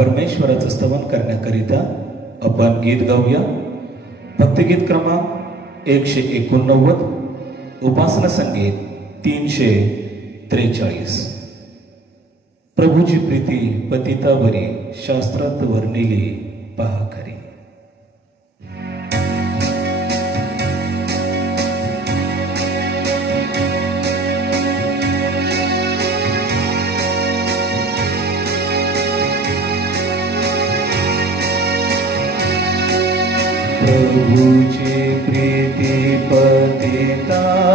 परमेश्वराचं स्तवन करण्याकरिता आपण गीत गाऊया. भक्तिगीत क्रमांक 189, उपासना संगीत 343. प्रभूची प्रीती पतितावरी शास्त्रात वर्णिली पहा खरी. प्रभूची प्रीती पतितावरी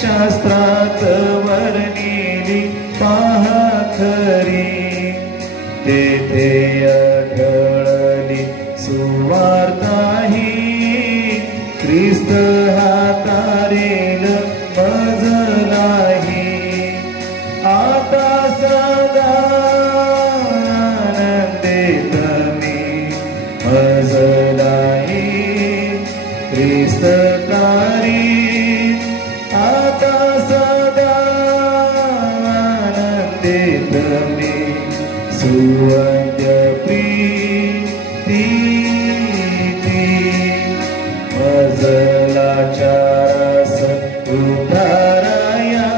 शास्त्रात वर्णिली पहा खरी. तेथे आढळली सुवार्ता ही ख्रिस्त हा तारेल मजलाही. आता सदा आनंदित मी मजलाही ख्रिस्त तारी. आता सदा आनंदित मी सुवंद्य प्रीती. मजलाच्या रस उधाराया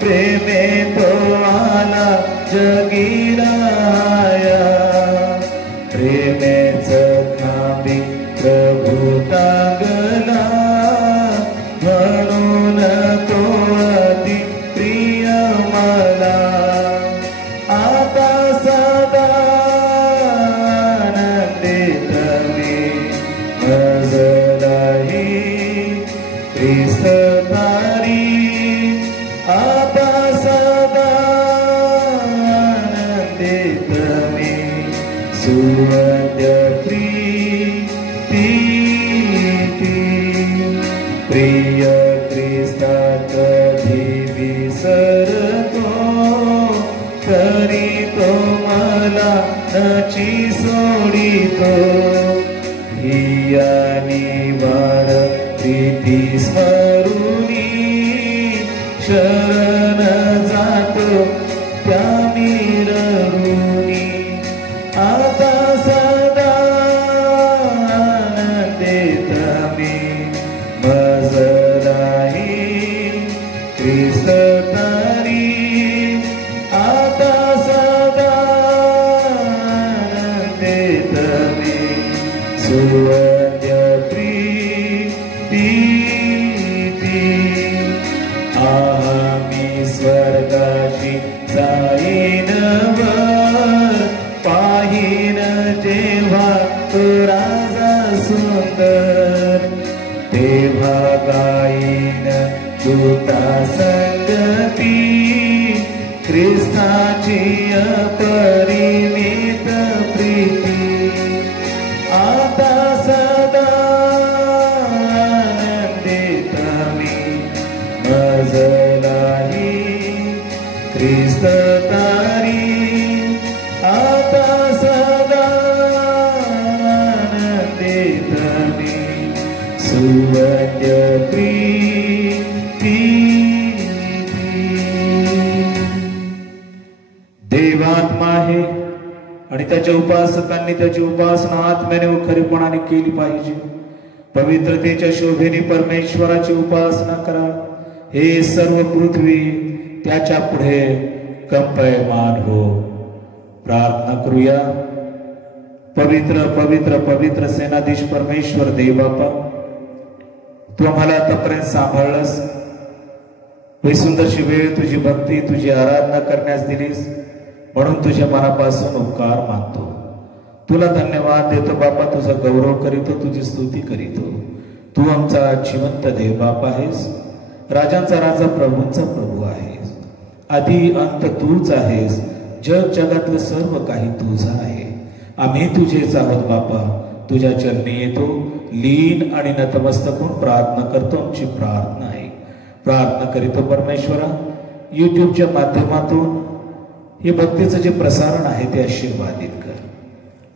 प्रेमे तो आला जगी राया. प्रेमेच खांबी प्रभू तागला म्हणून तो अति प्रिय मला. आता सदा आनंदित मी मजलाही ख्रिस्त तारी. आता सदा आनंदित मी सुवंद्य प्रीती. प्रिय ख्रिस्तात कधी विसरतो करीतो मला नची सोडितो. ही अनिवार प्रीती स्मरुनी शरण जातो त्या मिररुनी. आता सदा आनंदित मी मजलाही ख्रिस्त तारी. आता सदा आनंदित मी सुवंद्य प्रीती. आम्ही स्वर्गाशी जाईन वर पाहिन जेव्हा तो राजा सुंदर. तेव्हा गाईन दूता संगती ख्रिस्ताची अपरिमित प्रीती. आता सदा आनंदित मी मजलाही ख्रिस्त तारी. आता सदा आनंदित मी सुवंद्य प्रीती. देवात्मा आहे आणि त्याच्या उपासकांनी त्याची उपासना आत्म्याने व खरीपणाने केली पाहिजे. पवित्रतेच्या शोभेने परमेश्वराची उपासना करा. हे सर्व पृथ्वी त्याच्या पुढे कंपयमान हो. प्रार्थना करूया. पवित्र पवित्र पवित्र सेनाधीश परमेश्वर देव बापा, तू आम्हाला आतापर्यंत सांभाळलंस. ही सुंदरशी वेळ तुझी भक्ती तुझी आराधना करण्यास दिलीस म्हणून तुझ्या मनापासून उपकार मानतो. तुला धन्यवाद देतो बापा. तुझा गौरव करीतो, तुझी स्तुती करीतो. तू आमचा जिवंत देव बाप आहेस. राजांचा राजा प्रभूंचा प्रभू आहेस. आधी अंत तूच आहेस. जग जगातलं सर्व काही तुझं आहे. आम्ही तुझेच आहोत बापा. तुझ्या चरणी येतो, लीन आणि नतमस्तक होऊन प्रार्थना करतो. आमची प्रार्थना आहे. प्रार्थना करीतो परमेश्वरा, यूट्यूबच्या माध्यमातून हे भक्तीचं जे प्रसारण आहे ते आशीर्वादित कर.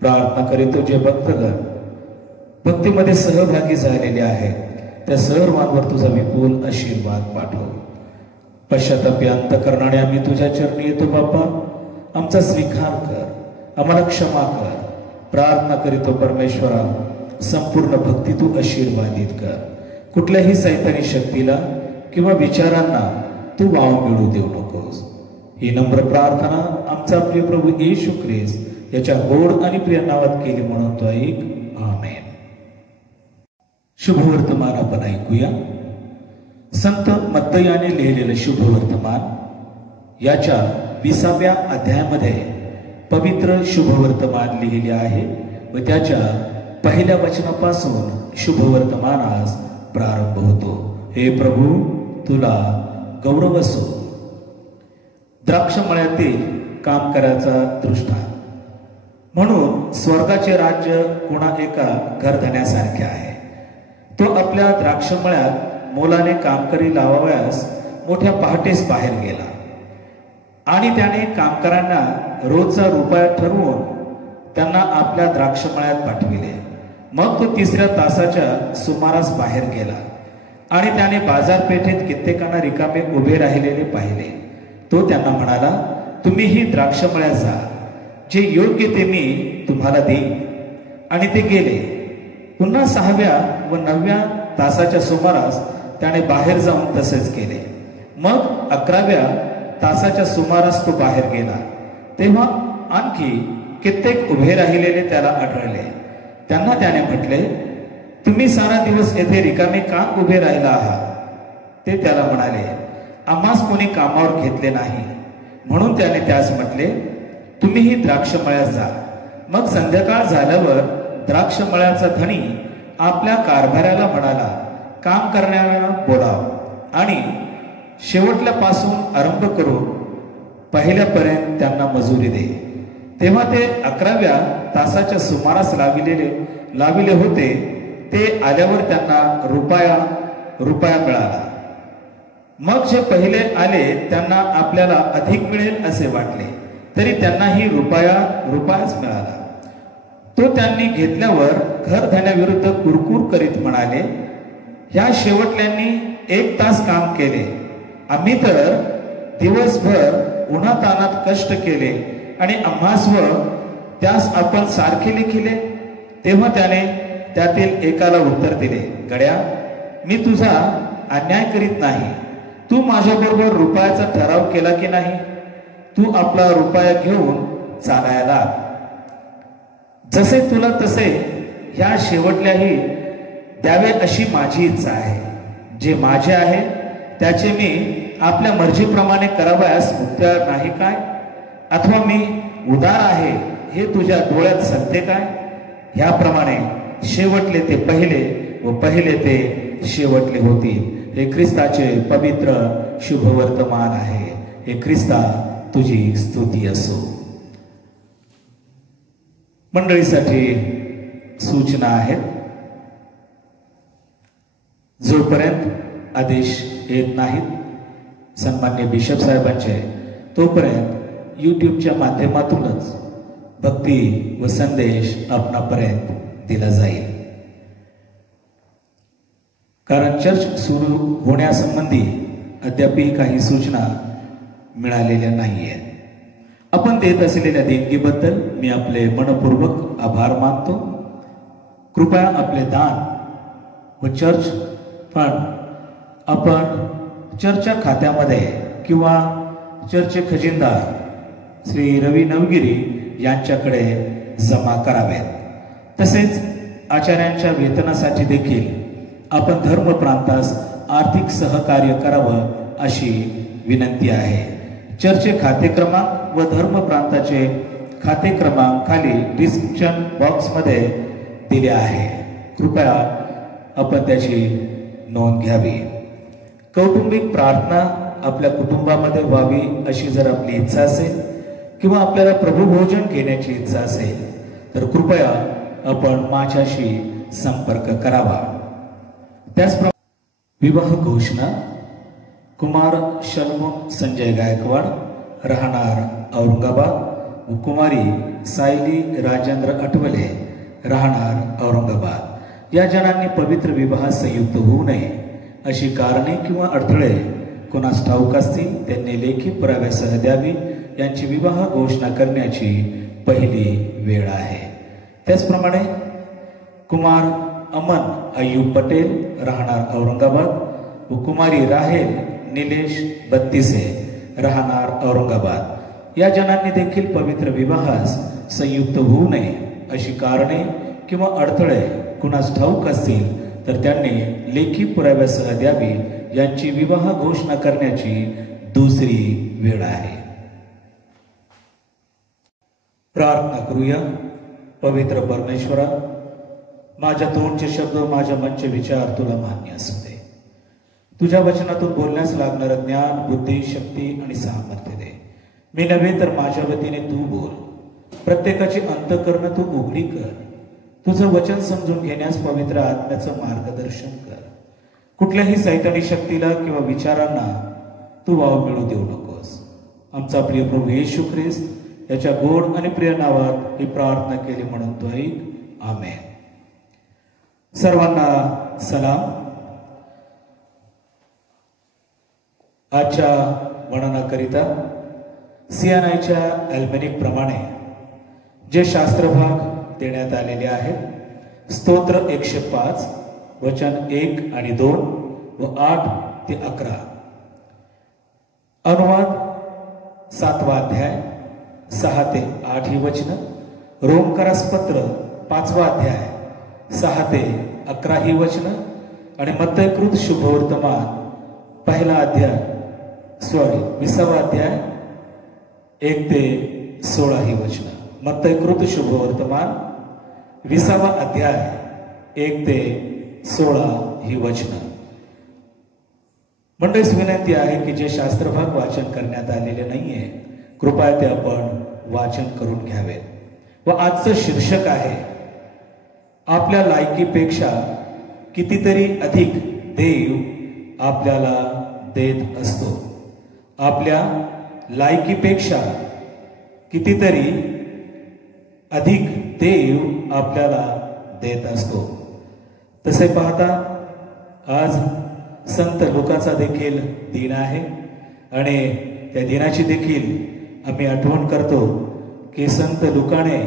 प्रार्थना करीतो जे भक्तगण भक्तीमध्ये सहभागी झालेले आहेत त्या सर्वांवर तुझा विपुल आशीर्वाद पाठव. पश्चातापी अंतकरणाने आम्ही तुझ्या चरणी येतो बापा. आमचा स्वीकार कर, आम्हाला क्षमा कर. प्रार्थना करीतो परमेश्वरा, संपूर्ण भक्ती तू आशीर्वादित कर. कुठल्याही सैतानी शक्तीला किंवा विचारांना तू वाव मिळू देऊ नकोस. ही नम्र प्रार्थना आमचा प्रिय प्रभू येशू ख्रिस्त याच्या गोड आणि प्रिय नावात केली म्हणून तो ऐक. आमेन. शुभवर्तमान आपण ऐकूया. संत मत्तयाने लिहिलेलं शुभवर्तमान याच्या 20व्या अध्यायामध्ये पवित्र शुभवर्तमान लिहिले आहे व त्याच्या पहिल्या वचनापासून शुभवर्तमान आज प्रारंभ होतो. हे प्रभू, तुला गौरव असो. द्राक्षमळ्यातील काम करायचा दृष्टांत. म्हणून स्वर्गाचे राज्य कोणा एका घरधण्यासारखे आहे. तो आपल्या द्राक्षमळ्यात मोलाने काम करी लावावयास मोठ्या पहाटेस बाहेर गेला आणि त्याने कामकरांना रोजचा रुपया ठरवून त्यांना आपल्या द्राक्षमळ्यात पाठविले. मग तो 3ऱ्या तासाच्या सुमारास बाहेर गेला आणि त्याने बाजारपेठेत कित्येकांना रिकामे उभे राहिलेले पाहिले. तो त्यांना म्हणाला, तुम्हीही द्राक्षमळ्यात जा, जे योग्य ते मी तुम्हाला देईन. आणि ते गेले. पुन्हा 6व्या व 9व्या तासाच्या सुमारास त्याने बाहेर जाऊन तसेच केले. मग 11व्या तासाच्या सुमारास तो बाहेर गेला. तेव्हा आणखी कित्येक उभे राहिलेले त्याला आढळले. त्यांना त्याने म्हटले, तुम्ही सारा दिवस येथे रिकामे का उभे राहिला आहात? ते त्याला म्हणाले, आम्हास कोणी कामावर घेतले नाही. म्हणून त्याने त्यास म्हटले, तुम्हीही द्राक्षमळ्यात जा. मग संध्याकाळ झाल्यावर द्राक्षमळ्याचा धणी आपल्या कारभाऱ्याला म्हणाला, काम करणाऱ्यांना बोलाव आणि शेवटल्यापासून आरंभ करून पहिल्यापर्यंत त्यांना मजुरी दे. तेव्हा ते 11व्या तासाच्या सुमारास लाविले होते. ते आल्यावर त्यांना रुपया मिळाला. मग जे पहिले आले त्यांना आपल्याला अधिक मिळेल असे वाटले, तरी त्यांनाही रुपयाच मिळाला. तो त्यांनी घेतल्यावर घरधण्याविरुद्ध कुरकुर करीत म्हणाले, ह्या शेवटल्यांनी 1 तास काम केले. आम्ही तर दिवसभर उन्हातानात कष्ट केले आणि आम्हास व त्यास आपण सारखे लिखिले. तेव्हा त्याने त्यातील एकाला उत्तर दिले, गड्या, मी तुझा अन्याय करीत नाही. तू माझ्याबरोबर रुपयाचा ठराव केला की नाही? तू आपला रुपया घेऊन चालायला. जसे तुला तसे ह्या शेवटल्याही द्यावे अशी माझी इच्छा आहे. जे माझे आहे त्याचे मी आपल्या मर्जीप्रमाणे करावयास मुक्त्यार नाही काय? अथवा मी उदार आहे हे तुझ्या डोळ्यात संते काय? ह्याप्रमाणे शेवटले ते पहिले व पहिले ते शेवटले होतील. हे ख्रिस्ताचे पवित्र शुभवर्तमान आहे. हे ख्रिस्ता, तुझी स्तुती असो. मंडळीसाठी सूचना आहेत. जोपर्यंत आदेश येत नाहीत सन्मान्य बिशप साहेबांचे, तोपर्यंत यूट्यूबच्या माध्यमातूनच भक्ती व संदेश आपणापर्यंत दिला जाईल. कारण चर्च सुरू होण्यासंबंधी अद्यापही काही सूचना मिळालेल्या नाही आहेत. आपण देत असलेल्या देणगीबद्दल मी आपले मनपूर्वक आभार मानतो. कृपया आपले दान व चर्च फंड आपण चर्चच्या खात्यामध्ये किंवा चर्चचे खजिनदार श्री रवी नवगिरी यांच्याकडे जमा करावेत. तसेच आचार्यांच्या वेतनासाठी देखील आपण धर्म प्रांतास आर्थिक सहकार्य करावं अशी विनंती आहे. चर्चचे खाते क्रमांक व धर्म प्रांताचे खाते क्रमांक खाली डिस्क्रिप्शन बॉक्समध्ये दिले आहे. कृपया आपण त्याची नोंद घ्यावी. कौटुंबिक प्रार्थना आपल्या कुटुंबामध्ये व्हावी अशी जर आपली इच्छा असेल किंवा आपल्याला प्रभुभोजन घेण्याची इच्छा असेल तर कृपया आपण माझ्याशी संपर्क करावा. त्याचप्रमाणे विवाह घोषणा कुमार शलमोन संजय गायकवाड, राहणार औरंगाबाद, व कुमारी सायली राजेंद्र अटवले, राहणार औरंगाबाद, या जणांनी पवित्र विवाह संयुक्त होऊ नये अशी कारणे किंवा अडथळे कोणास ठाऊक असतील त्यांनी लेखी पुराव्यासह द्यावी. यांची विवाह घोषणा करण्याची पहिली वेळ आहे. त्याचप्रमाणे कुमार अमन अय्यूब पटेल राहणार औरंगाबाद व कुमारी राहेल निलेश बत्तीसे राहणार औरंगाबाद या जनांनी देखील पवित्र विवाहास संयुक्त होऊ नये अशी कारणे किंवा अडथळे कुणास ठाऊक असतील तर त्यांनी लेखी पुराव्यासह द्यावी. यांची विवाह घोषणा करण्याची दुसरी वेळ आहे. प्रार्थना करूया. पवित्र परमेश्वरा, माझ्या तोंडचे शब्द माझ्या मनचे विचार तुला मान्य असू दे. तुझ्या वचनातून बोलण्यास लागणारं ज्ञान, बुद्धी, शक्ती आणि सामर्थ्य दे. मी नव्हे तर माझ्या वतीने तू बोल. प्रत्येकाची अंतःकरण तू उघडी कर. तुझं वचन समजून घेण्यास पवित्र आत्म्याचं मार्गदर्शन कर. कुठल्याही सैतानी शक्तीला किंवा विचारांना तू वाव मिळू देऊ नकोस. आमचा प्रिय प्रभू येशू ख्रिस्त याच्या गोड आणि प्रिय नावात ही प्रार्थना केली म्हणून तो ऐक. आमेन. सर्वांना सलाम. आजच्या वर्णनाकरिता CNIच्या अल्मेनिक प्रमाणे जे शास्त्रभाग देण्यात आलेले आहेत, स्तोत्र 105 वचन 1 आणि 2 व 8 ते 11, अनुवाद 7वा अध्याय 6 ते 8 ही वचनं, रोमकारास पत्र 5वा अध्याय 6 ते 11 ही वचनं आणि मत्तयकृत शुभवर्तमान 20वा अध्याय 1 ते 16 ही वचनं. मत्तयकृत शुभवर्तमान 20वा अध्याय 1 ते 16 ही वचनं. मंडळीस विनंती आहे की जे शास्त्रभाग वाचन करण्यात आलेले नाहीये, कृपया ते आपण वाचन करून घ्यावे. व आजचं शीर्षक आहे, आपल्या लायकीपेक्षा कितीतरी अधिक देव आपल्याला देत असतो. आपल्या लायकीपेक्षा कितीतरी अधिक देव आपल्याला देत असतो. तसे पाहता आज संत लुकाचा देखील दिन आहे आणि त्या दिनाची देखील आम्ही आठवण करतो की संत लुकाने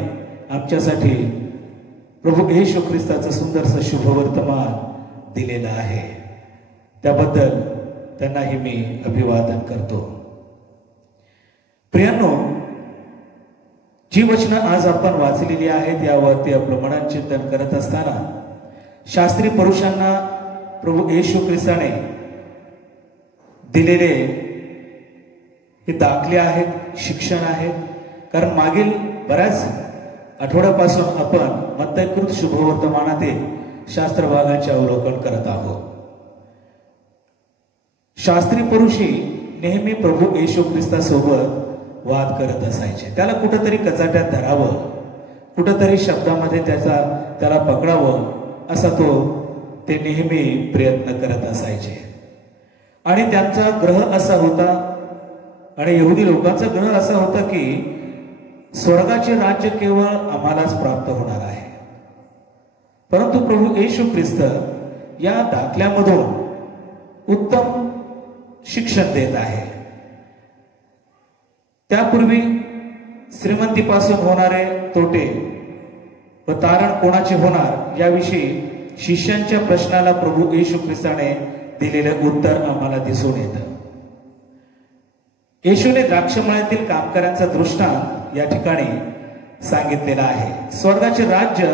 आमच्यासाठी प्रभू येशू ख्रिस्ताचं सुंदरसं शुभवर्तमान दिलेलं आहे. त्याबद्दल त्यांनाही मी अभिवादन करतो. प्रियांनो, जी वचनं आज आपण वाचलेली आहेत यावरती आपलं मनन चिंतन करत असताना शास्त्री पुरुषांना प्रभू येशू ख्रिस्ताने दिलेले हे दाखले आहेत, शिक्षण आहेत. कारण मागील बऱ्याच आठवड्यापासून आपण मत्तयकृत शुभवर्तमानातील शास्त्र भागांचे अवलोकन करत आहोत. शास्त्री पुरुषी नेहमी प्रभू येशू ख्रिस्तासोबत वाद करत असायचे. त्याला कुठंतरी कचाट्यात धरावं, कुठंतरी शब्दामध्ये त्याला पकडावं असा ते नेहमी प्रयत्न करत असायचे. आणि त्यांचा ग्रह असा होता आणि यहुदी लोकांचा ग्रह असा होता की स्वर्गाचे राज्य केवळ आम्हालाच प्राप्त होणार आहे. परंतु प्रभू येशू ख्रिस्त या दाखल्यामधून उत्तम शिक्षण देत आहे. त्यापूर्वी श्रीमंतीपासून होणारे तोटे व तारण कोणाचे होणार याविषयी शिष्यांच्या प्रश्नाला प्रभू येशू ख्रिस्ताने दिलेलं उत्तर आम्हाला दिसून येतं. येशूने द्राक्षमळ्यातील कामगारांचा दृष्टांत या ठिकाणी सांगितलेला आहे. स्वर्गाचे राज्य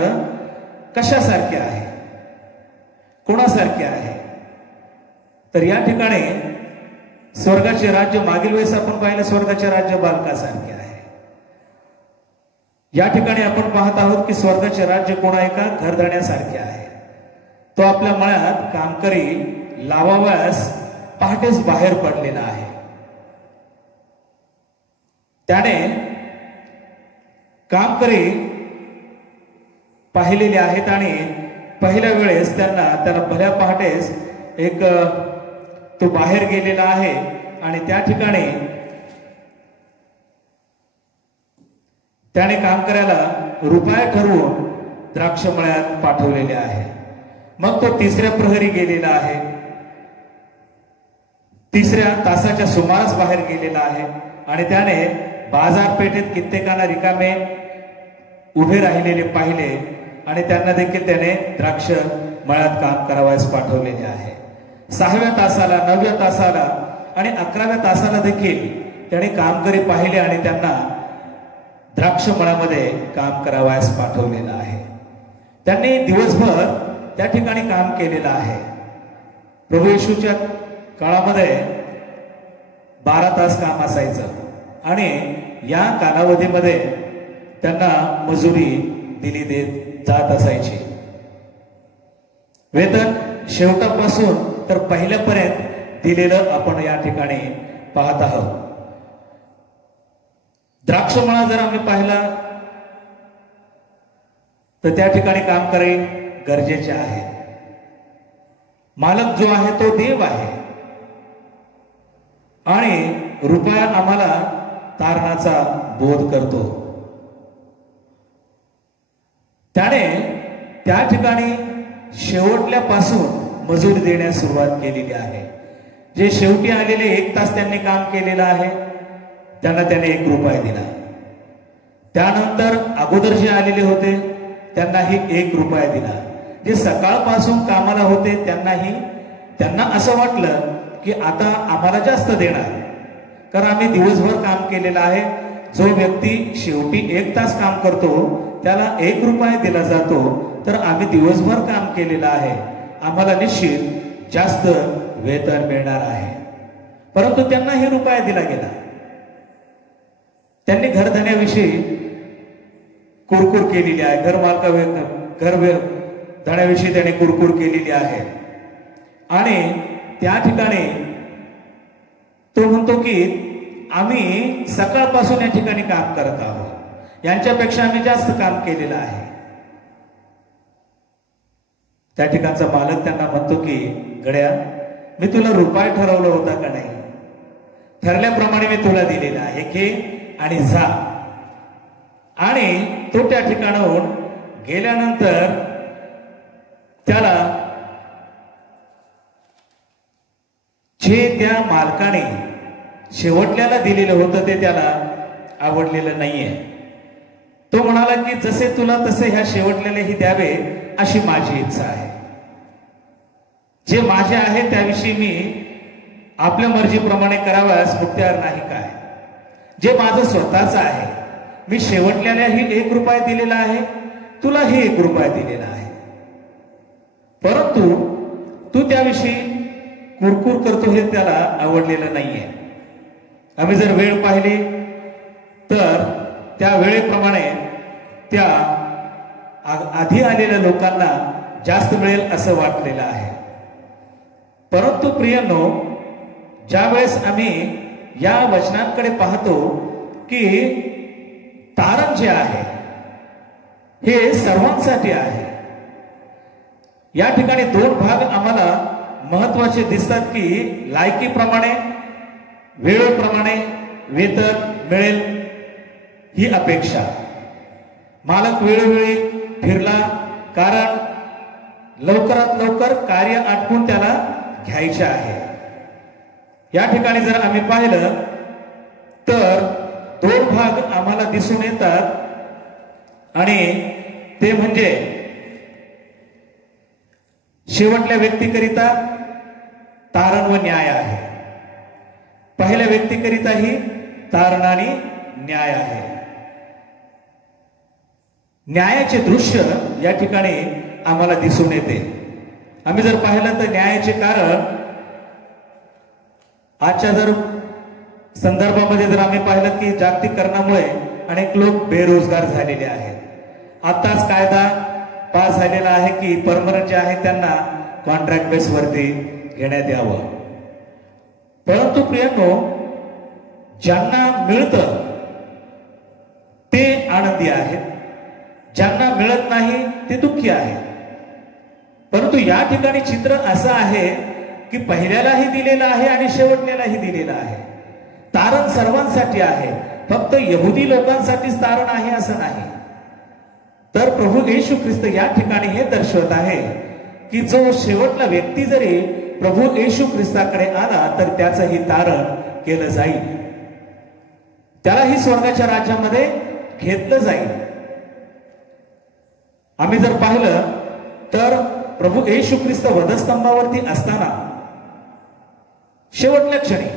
कशासारखे आहे, कोणासारखे आहे, तर या ठिकाणी स्वर्गाचे राज्य मागील वेळेस आपण पाहिलं स्वर्गाचे राज्य बालकासारखे आहे. या ठिकाणी आपण पाहत आहोत की स्वर्गाचे राज्य कोणा एका घरधण्यासारखे आहे. तो आपल्या मळ्यात कामकरी लावावयास पहाटेच बाहेर पडलेला आहे. त्याने कामकरी पाहिलेले आहेत आणि पहिल्या वेळेस त्याला भल्या पहाटेच तो बाहेर गेलेला आहे आणि त्या ठिकाणी त्याने कामकऱ्याला रुपया ठरवून द्राक्षमळ्यात पाठवलेले आहे. मग तो तिसऱ्या प्रहरी गेलेला आहे, तिसऱ्या तासाच्या सुमारास बाहेर गेलेला आहे आणि त्याने बाजारपेठेत कित्येकांना रिकामे उभे राहिलेले पाहिले आणि त्यांना देखील त्याने द्राक्ष मळ्यात काम करावयास पाठवलेले आहे. 6व्या तासाला, 9व्या तासाला आणि 11व्या तासाला देखील त्याने कामकरी पाहिले आणि त्यांना द्राक्ष मळ्यामध्ये काम करावयास पाठवलेलं आहे. त्यांनी दिवसभर त्या ठिकाणी काम केलेलं आहे. प्रभू येशूच्या काळामध्ये 12 तास काम असायचं आणि या कालावधीमध्ये त्यांना मजुरी दिली जात असायची. वेतन शेवटापासून तर पहिल्यापर्यंत दिलेलं आपण या ठिकाणी पाहत आहोत. द्राक्षमळा जर आम्ही पाहिला तर त्या ठिकाणी काम करणे गरजेचे आहे. मालक जो आहे तो देव आहे आणि रुपया आम्हाला तारणाचा बोध करतो. त्याने त्या ठिकाणी शेवटल्यापासून मजूर देण्यास सुरुवात केलेली आहे. जे शेवटी आलेले 1 तास त्यांनी काम केलेलं आहे त्यांना त्याने 1 रुपया दिला. त्यानंतर अगोदर जे आलेले होते त्यांनाही 1 रुपया दिला. जे सकाळपासून कामाला होते त्यांना असं वाटलं की आता आम्हाला जास्त देणार, कारण आम्ही दिवसभर काम केलेलं आहे. जो व्यक्ती शेवटी 1 तास काम करतो त्याला 1 रुपया दिला जातो, तर आम्ही दिवसभर काम केलेलं आहे, आम्हाला निश्चित जास्त वेतन मिळणार आहे. परंतु त्यांनाही रुपया दिला गेला. त्यांनी घरधण्याविषयी कुरकुर केलेली आहे. धण्याविषयी त्याने कुरकुर केलेली आहे आणि त्या ठिकाणी तो म्हणतो की आम्ही सकाळपासून या ठिकाणी काम करत आहोत, यांच्यापेक्षा आम्ही जास्त काम केलेलं आहे. त्या ठिकाणचा मालक त्यांना म्हणतो की गड्या, मी तुला रुपया ठरवलं होता का नाही? ठरल्याप्रमाणे मी तुला दिलेला आहे, घे आणि जा. आणि तो त्या ठिकाणाहून गेल्यानंतर त्याला जे त्या मालकाने शेवटल्याला दिलेलं होतं ते त्याला आवडलेलं नाहीये. तो म्हणाला की जसे तुला तसे ह्या शेवटल्यालाही द्यावे अशी माझी इच्छा आहे. जे माझे आहे त्याविषयी मी आपल्या मर्जीप्रमाणे कराव्यास मुक्त्यार नाही काय? जे माझं स्वतःच आहे, मी शेवटल्यालाही 1 रुपया दिलेला आहे, तुलाही 1 रुपया दिलेला आहे, परंतु तू त्याविषयी कुरकुर करतो हे त्याला आवडलेलं नाहीये. आम्ही जर वेळ पाहिली तर त्या वेळेप्रमाणे त्या आधी आलेल्या लोकांना जास्त मिळेल असं वाटलेलं आहे. परंतु प्रियांनो, ज्या वेळेस आम्ही या वचनांकडे पाहतो की तारण जे आहे हे सर्वांसाठी आहे. या ठिकाणी 2 भाग आम्हाला महत्वाचे दिसतात की लायकीप्रमाणे, वेळेप्रमाणे वेतन मिळेल ही अपेक्षा. मालक वेळोवेळी फिरला, कारण लवकरात लवकर कार्य आटपून त्याला घ्यायचे आहे. या ठिकाणी जर आम्ही पाहिलं तर 2 भाग आम्हाला दिसून येतात आणि ते म्हणजे शेवटल्या व्यक्तीकरिता तारण व न्याय आहे, पहिल्या व्यक्तीकरिताही तारण आणि न्याय आहे. न्यायाचे दृश्य या ठिकाणी आम्हाला दिसून येते. आम्ही जर पाहिलं तर न्यायाचे कारण आजच्या जर संदर्भामध्ये जर आम्ही पाहिलं की जागतिकीकरणामुळे अनेक लोक बेरोजगार झालेले आहेत. आताच कायदा पास झालेला आहे की परमनंट जे आहे त्यांना कॉन्ट्रॅक्ट बेस वरती घेण्यात यावं. परंतु प्रियांनो, ज्यांना मिळतं ते आनंदी आहेत, ज्यांना मिळत नाही ते दुःखी आहेत. परंतु या ठिकाणी चित्र असं आहे की पहिल्यालाही दिलेलं आहे आणि शेवटल्यालाही दिलेलं आहे. तारण सर्वांसाठी आहे, फक्त यहुदी लोकांसाठीच तारण आहे असं नाही. तर प्रभू येशू ख्रिस्त या ठिकाणी हे दर्शवत आहे की जो शेवटला व्यक्ती जरी प्रभू येशू ख्रिस्ताकडे आला तर त्याचंही तारण केलं जाईल. त्यालाही स्वर्गाच्या राज्यामध्ये घेतलं जाईल. आम्ही जर पाहिलं तर प्रभू येशू ख्रिस्त वधस्तंभावरती असताना शेवटल्या क्षणी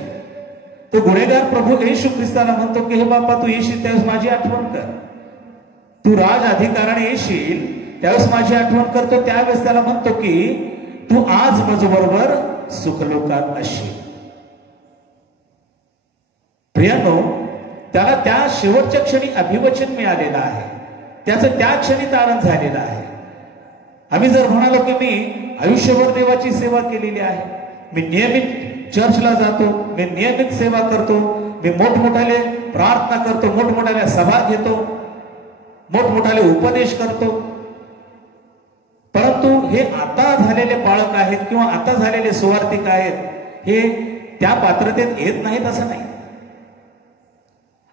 तो गुन्हेगार प्रभू येशू ख्रिस्ताला म्हणतो की हे बाप्पा, तू येशील त्यावेळेस माझी आठवण कर, तू राज अधिकाराने येशील त्यावेळेस माझी आठवण करतो. त्यावेळेस त्याला म्हणतो की तू आज माझ्याबरोबर सुखलोकात असशील. प्रियांनो, त्याला त्या शेवटच्या क्षणी अभिवचन मिळालेलं आहे, त्याचं त्या क्षणी तारण झालेलं आहे. आम्ही जर म्हणालो की मी आयुष्यभर देवाची सेवा केलेली आहे, मी नियमित चर्चला जातो, मी नियमित सेवा करतो, मी मोठमोठाले प्रार्थना करतो, मोठमोठाल्या सभा घेतो, मोठमोठाले उपदेश करतो, परंतु हे आता झालेले बाळक आहेत किंवा आता झालेले सुवार्थिक आहेत, हे त्या पात्रतेत येत नाहीत असं नाही.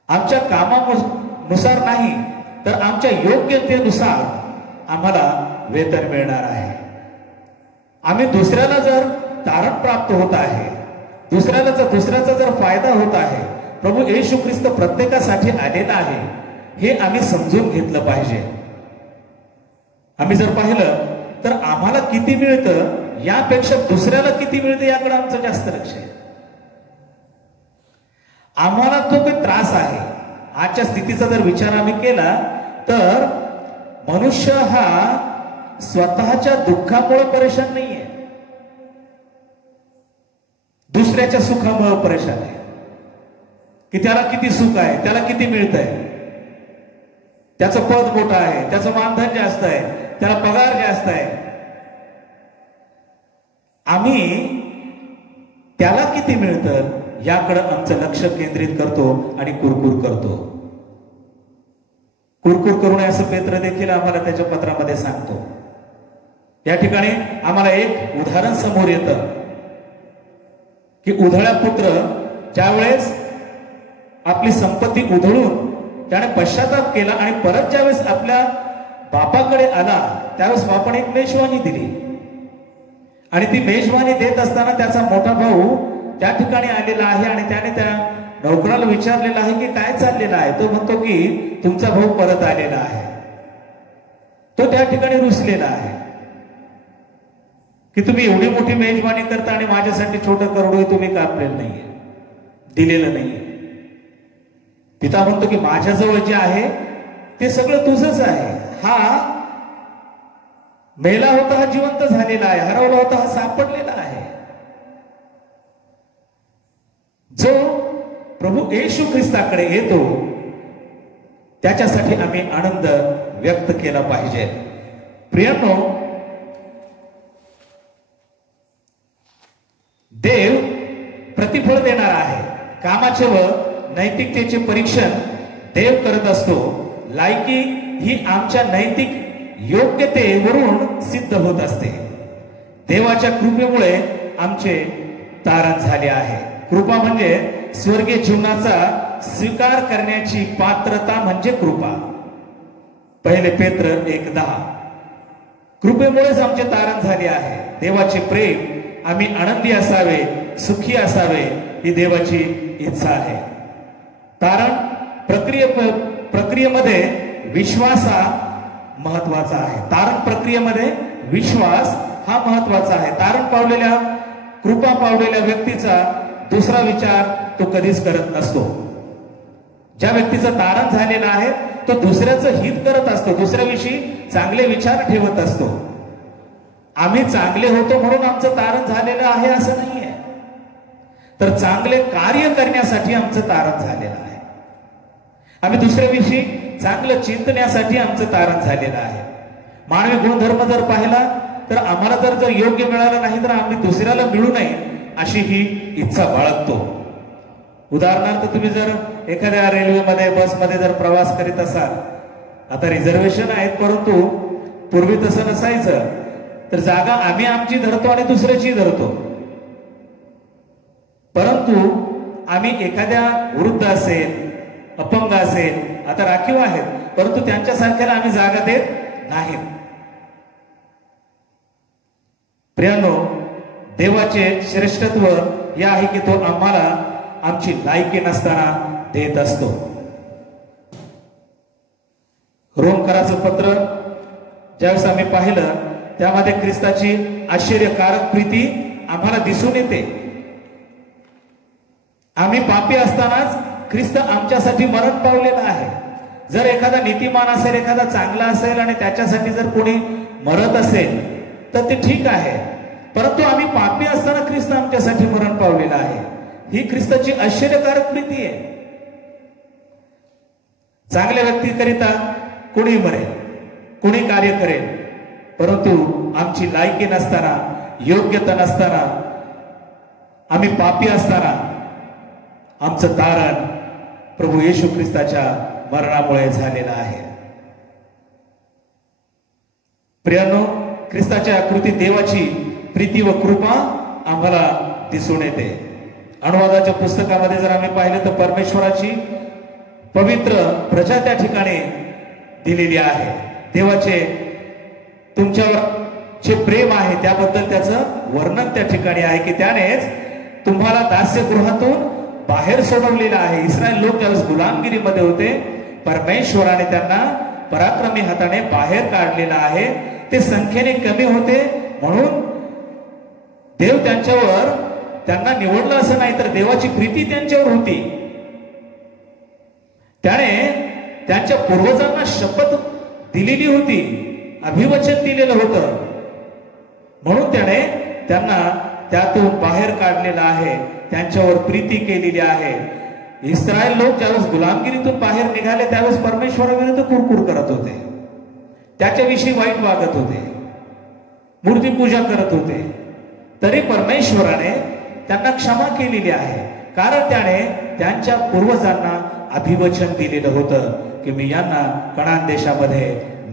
आमच्या कामानुसार नाही तर आमच्या योग्यतेनुसार आम्हाला वेतन मिळणार आहे. आम्ही दुसऱ्याला जर तारण प्राप्त होत आहे, दुसऱ्याचा जर फायदा होत आहे, प्रभू येशू ख्रिस्त प्रत्येकासाठी आलेला आहे, हे आम्ही समजून घेतलं पाहिजे. आम्ही जर पाहिलं तर आम्हाला किती मिळतं यापेक्षा दुसऱ्याला किती मिळतं याकडे आमचं जास्त लक्ष आहे. आम्हाला तो काही त्रास आहे, आजच्या स्थितीचा जर विचार आम्ही केला तर मनुष्य हा स्वतःच्या दुःखामुळे परेशान नाहीये, दुसऱ्याच्या सुखामुळे परेशान आहे. की त्याला किती सुख आहे, त्याला किती मिळत आहे, त्याचं पद मोठं आहे, त्याचं मानधन जास्त आहे, त्याला पगार जास्त आहे. आम्ही त्याला किती मिळतं याकडे आमचं लक्ष केंद्रित करतो आणि कुरकुर करतो. कुरकुर करू नये असं पेत्र देखील आम्हाला त्याच्या पत्रामध्ये सांगतो. या ठिकाणी आम्हाला एक उदाहरण समोर येतं की उधळा पुत्र ज्यावेळेस आपली संपत्ती उधळून त्याने पश्चाताप केला आणि परत ज्यावेळेस आपल्या बापाकडे आला त्यावेळेस बापाने एक मेजवानी दिली आणि ती मेजवानी देत असताना त्याचा मोठा भाऊ त्या ठिकाणी आलेला आहे आणि त्याने त्या नोकराला विचारलेलं आहे की काय चाललेलं आहे. तो म्हणतो की तुमचा भाऊ परत आलेला आहे. तो त्या ठिकाणी रुसलेला आहे की तुम्ही एवढी मोठी मेजवानी करता आणि माझ्यासाठी छोटं करोडो तुम्ही कापलेलं नाहीये, दिलेलं नाहीये. पिता म्हणतो की माझ्याजवळ जे आहे ते सगळं तुझंच आहे. हा मेला होता, हा जिवंत झालेला आहे, हरवला होता, हा सापडलेला आहे. जो प्रभू येशू ख्रिस्ताकडे येतो त्याच्यासाठी आम्ही आनंद व्यक्त केला पाहिजे. प्रियांनो, देव प्रतिफळ देणार आहे. कामाचे व नैतिकतेचे परीक्षण देव करत असतो. लायकी ही आमच्या नैतिक योग्यतेवरून सिद्ध होत असते. देवाच्या कृपेमुळे आमचे तारण झाले आहे. कृपा म्हणजे स्वर्गीय जीवनाचा स्वीकार करण्याची पात्रता म्हणजे कृपा. पहिले पेत्र 1:10. कृपेमुळेच आमचे तारण झाले आहे. देवाचे प्रेम आम्ही आनंदी असावे, सुखी असावे ही देवाची इच्छा आहे. तारण प्रक्रियेमध्ये विश्वास हा महत्वाचा आहे. तारण प्रक्रियेमध्ये विश्वास हा महत्वाचा आहे. तारण पावलेल्या, कृपा पावलेल्या व्यक्तीचा दुसरा विचार तो कधीच करत नसतो. ज्या व्यक्तीचं तारण झालेलं आहे तो दुसऱ्याचं हित करत असतो, दुसऱ्याविषयी चांगले विचार ठेवत असतो. आम्ही चांगले होतो म्हणून आमचं तारण झालेलं आहे असं नाहीये, तर चांगले कार्य करण्यासाठी आमचं तारण झालेलं आहे. आम्ही दुसऱ्याविषयी चांगलं चिंतण्यासाठी आमचं तारण झालेलं आहे. मानवी गुणधर्म जर पाहिला तर आम्हाला जर योग्य मिळालं नाही तर आम्ही दुसऱ्याला मिळू नये अशी ही इच्छा बाळगतो. उदाहरणार्थ, तुम्ही जर एखाद्या रेल्वेमध्ये, बसमध्ये जर प्रवास करीत असाल, आता रिझर्वेशन आहेत परंतु पूर्वी तसं नसायचं, तर जागा आम्ही आमची धरतो आणि दुसऱ्याची धरतो. परंतु आम्ही एखाद्या वृद्ध असेल, अपंग असेल, आता राखीव आहेत, परंतु त्यांच्यासारख्याला आम्ही जागा देत नाहीत. प्रियांनो, देवाचे श्रेष्ठत्व हे आहे की तो आम्हाला आमची लायकी नसताना देत असतो. रोमकराचं पत्र ज्यावेळेस आम्ही पाहिलं त्यामध्ये ख्रिस्ताची आश्चर्यकारक प्रीती आम्हाला दिसून येते. आम्ही पापी असतानाच ख्रिस्त आमच्यासाठी मरण पावलेला आहे. जर एखादा नीतिमान असेल, एखादा चांगला असेल आणि त्याच्यासाठी जर कोणी मरत असेल तर ते ठीक आहे, परंतु आम्ही पापी असताना ख्रिस्त आमच्यासाठी मरण पावलेला आहे. ही ख्रिस्ताची आश्चर्यकारक प्रीती आहे. चांगल्या व्यक्तीकरिता कोणी मरेल, कोणी कार्य करेल, परंतु आमची लायकी नसताना, योग्यता नसताना, आम्ही पापी असताना आमचं तारण प्रभू येशू ख्रिस्ताच्या मरणामुळे झालेलं आहे. प्रियानो, ख्रिस्ताच्या कृती देवाची प्रीती व कृपा आम्हाला दिसून येते. अनुवादाच्या पुस्तकामध्ये जर आम्ही पाहिलं तर परमेश्वराची पवित्र प्रजा त्या ठिकाणी दिलेली आहे. देवाचे तुमच्यावर जे प्रेम आहे त्याबद्दल त्याचं वर्णन त्या ठिकाणी आहे की त्यानेच तुम्हाला दास्यगृहातून बाहेर सोडवलेलं आहे. इस्रायल लोक ज्यावेळेस गुलामगिरीमध्ये होते, परमेश्वराने त्यांना पराक्रमी हाताने बाहेर काढलेलं आहे. ते संख्येने कमी होते म्हणून देव त्यांना निवडलं असं नाही, तर देवाची प्रीती त्यांच्यावर होती. त्याने त्यांच्या पूर्वजांना शपथ दिलेली होती, अभिवचन दिलेलं होतं, म्हणून त्याने त्यांना त्यातून बाहेर काढलेलं आहे, त्यांच्यावर प्रीती केलेली आहे. इस्रायल लोक ज्यावेळेस गुलामगिरीतून बाहेर निघाले त्यावेळेस परमेश्वराविरुद्ध कुरकुर करत होते, त्याच्याविषयी वाईट वागत होते, मूर्तीपूजा करत होते. तरी परमेश्वराने त्यांना क्षमा केलेली आहे, कारण त्याने त्यांच्या पूर्वजांना अभिवचन दिलेलं होतं की मी यांना कनान देशामध्ये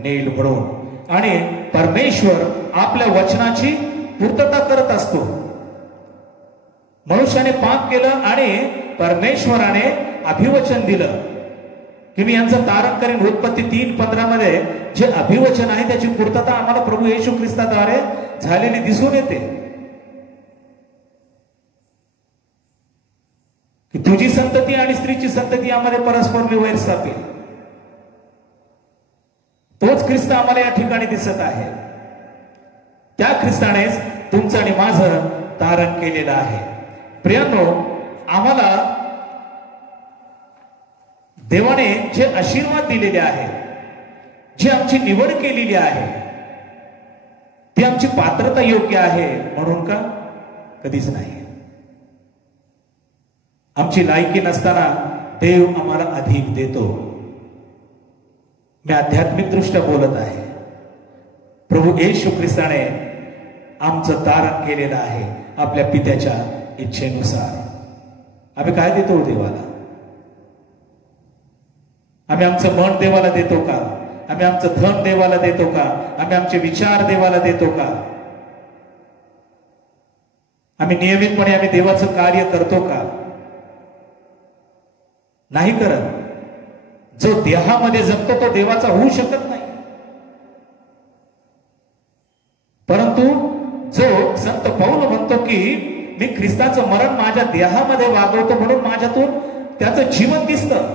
नेल म्हणून. आणि परमेश्वर आपल्या वचनाची पूर्तता करत असतो. मनुष्याने पाप केलं आणि परमेश्वराने अभिवचन दिलं की मी यांचं तारण करीन. उत्पत्ती 3:15 मध्ये जे अभिवचन आहे त्याची पूर्तता आम्हाला प्रभू येशू ख्रिस्ताद्वारे झालेली दिसून येते की तुझी संतती आणि स्त्रीची संतती यामध्ये परस्पर विवैर स्थापिल. तोच ख्रिस्त आम्हाला या ठिकाणी दिसत आहे. त्या ख्रिस्तानेच तुमचं आणि माझं तारण केलेलं आहे. प्रियांनो, आम्हाला देवाने जे आशीर्वाद दिलेले आहेत, जी आमची निवड केलेली आहे, ती आमची पात्रता योग्य आहे म्हणून का? कधीच नाही. आमची लायकी नसताना देव आम्हाला अधिक देतो. मी आध्यात्मिक दृष्ट्या बोलत आहे. प्रभू येशू ख्रिस्ताने आमचं तारण केलेलं आहे आपल्या पित्याच्या इच्छेनुसार. आम्ही काय देतो देवाला? आम्ही आमचं मन देवाला देतो का? आम्ही आमचं धन देवाला देतो का? आम्ही आमचे विचार देवाला देतो का? आम्ही नियमितपणे आम्ही देवाचं कार्य करतो का? नाही करत. जो देहामध्ये जगतो तो देवाचा होऊ शकत नाही. परंतु जो संत पौल म्हणतो की मी ख्रिस्ताचं मरण माझ्या देहामध्ये वागवतो म्हणून माझ्यातून त्याचं जीवन दिसतं.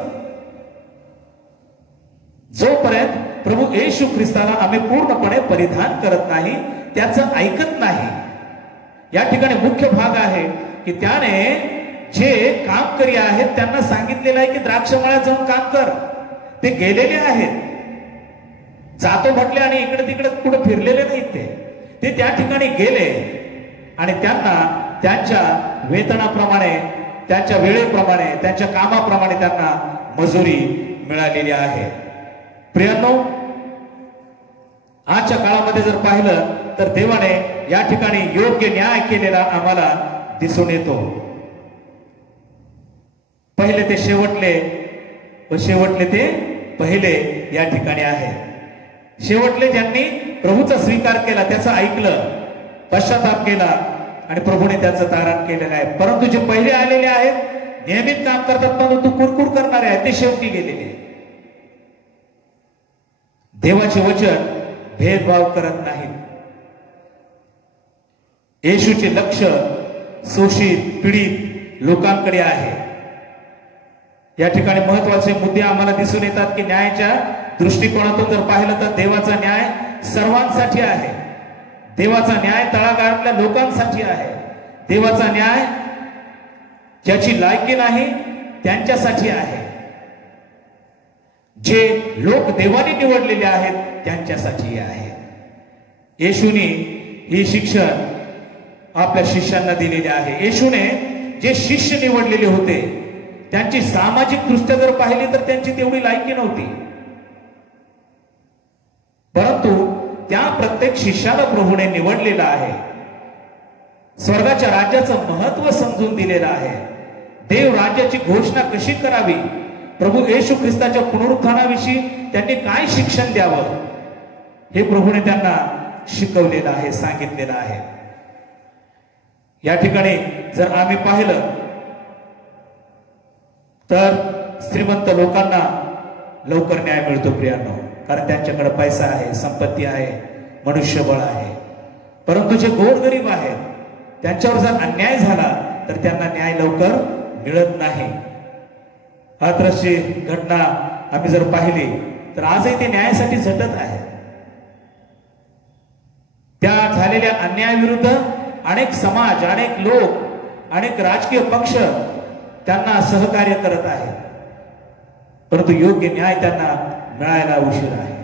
जोपर्यंत प्रभू येशू ख्रिस्ताला आम्ही पूर्णपणे परिधान करत नाही, त्याचं ऐकत नाही. या ठिकाणी मुख्य भाग आहे की त्याने जे कामकरी आहेत त्यांना सांगितलेलं आहे की द्राक्षमळ्यात जाऊन काम कर. ते गेलेले आहेत, जातो म्हटले आणि इकडे तिकडे कुठे फिरलेले नाहीत. ते त्या ठिकाणी गेले आणि त्यांना त्यांच्या वेतनाप्रमाणे, त्यांच्या वेळेप्रमाणे, त्यांच्या कामाप्रमाणे त्यांना मजुरी मिळालेली आहे. प्रियांनो, आजच्या काळामध्ये जर पाहिलं तर देवाने या ठिकाणी योग्य न्याय केलेला आम्हाला दिसून येतो. पहिले ते शेवटले व शेवटले ते पहिले या ठिकाणी आहे. शेवटले ज्यांनी प्रभूचा स्वीकार केला, त्याचं ऐकलं, पश्चाताप केला आणि प्रभूने त्याचं तारण केलेलं आहे. परंतु जे पहिले आलेले आहेत, नियमित काम करतात परंतु कुरकुर करणारे आहेत, ते शेवटी गेलेले. देवाचे वचन भेदभाव करत नाहीत. येशूचे लक्ष शोषित, पीडित लोकांकडे आहे. या ठिकाणी महत्वाचे मुद्दे आम्हाला दिसून येतात की न्यायाच्या दृष्टिकोनातून जर पाहिलं तर देवाचा न्याय सर्वांसाठी आहे. देवाचा न्याय तळागाळातल्या लोकांसाठी आहे. देवाचा न्याय ज्याची लायकी नाही त्यांच्यासाठी आहे. जे लोक देवाने निवडलेले आहेत त्यांच्यासाठी आहे. येशूने ही शिक्षण आपल्या शिष्यांना दिलेले आहे. येशूने जे शिष्य निवडलेले होते त्यांची सामाजिक दृष्ट्या जर पाहिली तर त्यांची तेवढी लायकी नव्हती, परंतु त्या प्रत्येक शिष्याला प्रभूने निवडलेला आहे. स्वर्गाच्या राज्याचं महत्व समजून दिलेलं आहे. देव राज्याची घोषणा कशी करावी, प्रभू येशू ख्रिस्ताच्या पुनरुत्थानाविषयी त्यांनी काय शिक्षण द्यावं हे प्रभूने त्यांना शिकवलेलं आहे, सांगितलेलं आहे. या ठिकाणी जर आम्ही पाहिलं तर श्रीमंत लोकांना लवकर न्याय मिळतो प्रियांनो, कारण त्यांच्याकडे पैसा आहे, संपत्ती आहे, मनुष्यबळ आहे. परंतु जे गोरगरीब आहेत त्यांच्यावर जर अन्याय झाला तर त्यांना न्याय लवकर मिळत नाही. हाथरसची घटना आम्ही जर पाहिली तर आजही ते न्यायासाठी झटत आहे. त्या झालेल्या अन्यायाविरुद्ध अनेक समाज, अनेक लोक, अनेक राजकीय पक्ष त्यांना सहकार्य करत आहेत, परंतु योग्य न्याय त्यांना मिळायला उशीर आहे.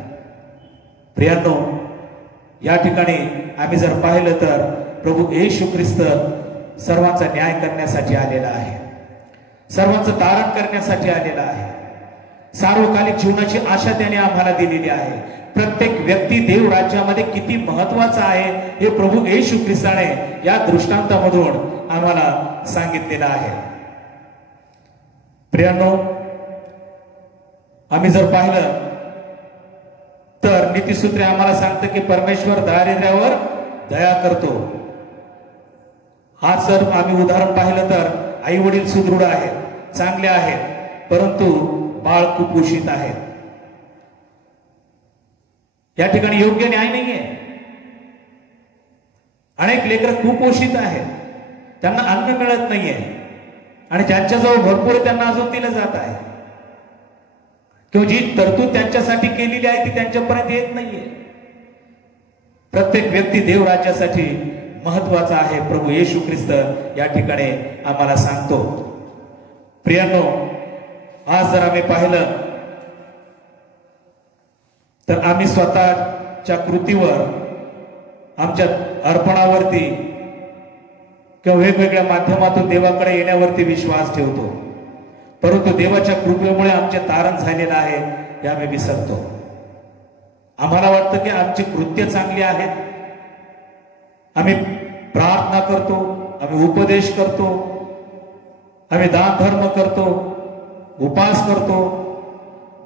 प्रियांनो, या ठिकाणी आम्ही जर पाहिलं तर प्रभू येशू ख्रिस्त सर्वांचा न्याय करण्यासाठी आलेला आहे, सर्वांचं तारण करण्यासाठी आलेला आहे. सार्वकालिक जीवनाची आशा त्याने आम्हाला दिलेली आहे. प्रत्येक व्यक्ती देव राज्यामध्ये किती महत्वाचा आहे हे प्रभू येशू ख्रिस्ताने या दृष्टांतामधून आम्हाला सांगितलेलं आहे. प्रियांनो, आम्ही जर पाहिलं तर नीतिसूत्रे आम्हाला सांगतं की परमेश्वर दारिद्र्यावर दया करतो. आज जर आम्ही उदाहरण पाहिलं तर आई वडील सुदृढ आहेत, चांगले आहेत, परंतु बाळ कुपोषित आहेत. या ठिकाणी योग्य न्याय नाहीये. अनेक लेकरं कुपोषित आहेत, त्यांना अन्न मिळत नाहीये आणि ज्यांच्याजवळ भरपूर त्यांना अजून दिलं जात आहे किंवा जी तरतूद त्यांच्यासाठी केलेली आहे ती त्यांच्यापर्यंत येत नाहीये. प्रत्येक व्यक्ती देव राज्यासाठी महत्वाचा आहे, प्रभू येशू ख्रिस्त या ठिकाणी आम्हाला सांगतो. प्रियांनो, आज जर आम्ही पाहिलं तर आम्ही स्वतःच्या कृतीवर, आमच्या अर्पणावरती किंवा वेगवेगळ्या माध्यमातून देवाकडे येण्यावरती विश्वास ठेवतो, परंतु देवाच्या कृपेमुळे आमचे तारण झालेलं आहे हे आम्ही विसरतो. आम्हाला वाटतं की आमची कृत्य चांगली आहेत, आम्ही प्रार्थना करतो, आम्ही उपदेश करतो, आम्ही दान धर्म करतो, उपास करतो,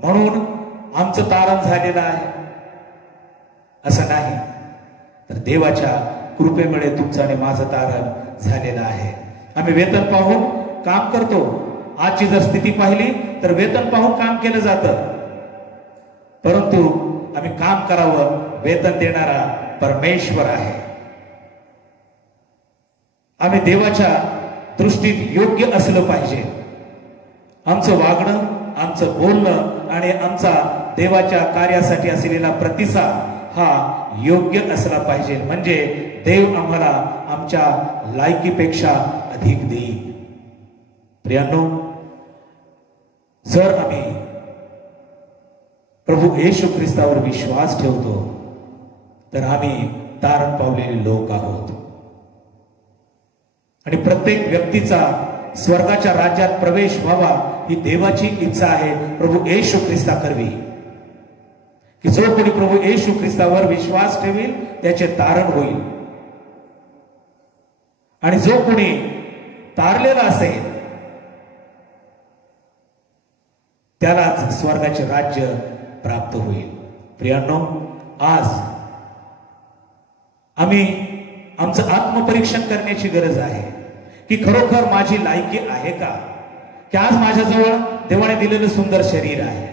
म्हणून आमचं तारण झालेलं आहे. असं नाही, तर देवाच्या कृपेमुळे तुमचं आणि माझं तारण झालेलं आहे. आम्ही वेतन पाहून काम करतो. आजची जर स्थिती पाहिली तर वेतन पाहून काम केलं जातं, परंतु आम्ही काम करावं, वेतन देणारा परमेश्वर आहे. आम्ही देवाच्या दृष्टीत योग्य असलं पाहिजे. आमचं वागणं, आमचं बोलणं आणि आमचा देवाच्या कार्यासाठी असलेला प्रतिसाद हा योग्य असला पाहिजे, म्हणजे देव आम्हाला आमच्या लायकीपेक्षा अधिक देईल. प्रियांनो, जर आम्ही प्रभू येशू ख्रिस्तावर विश्वास ठेवतो तर आम्ही तारण पावलेले लोक आहोत. आणि प्रत्येक व्यक्तीचा स्वर्गाच्या राज्यात प्रवेश व्हावा ही देवाची इच्छा आहे प्रभू येशू ख्रिस्ताकरवी, की जो कोणी प्रभू येशू ख्रिस्तावर विश्वास ठेवेल त्याचे तारण होईल. आणि जो कोणी तारलेला असेल त्यालाच स्वर्गाचे राज्य प्राप्त होईल. प्रियांनो, आज आम्ही आमचं आत्मपरीक्षण करण्याची गरज आहे की खरोखर माझी लायकी आहे का, की आज माझ्याजवळ देवाने दिलेलं सुंदर शरीर आहे,